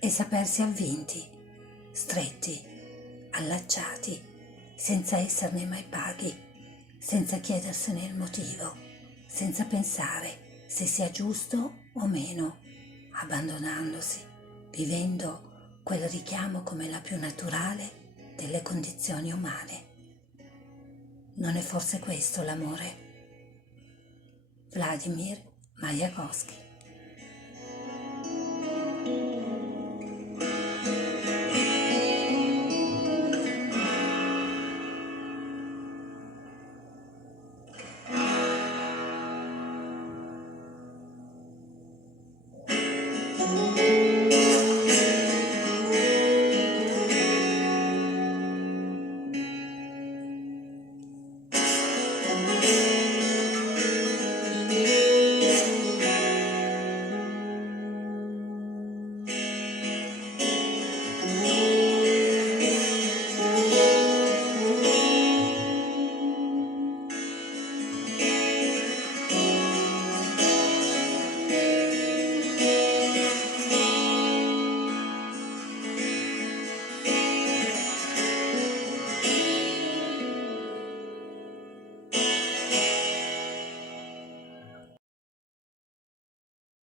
e sapersi avvinti, stretti, allacciati, senza esserne mai paghi, senza chiedersene il motivo, senza pensare se sia giusto o meno, abbandonandosi, vivendo quel richiamo come la più naturale delle condizioni umane. Non è forse questo l'amore? Vladimir Majakovskij.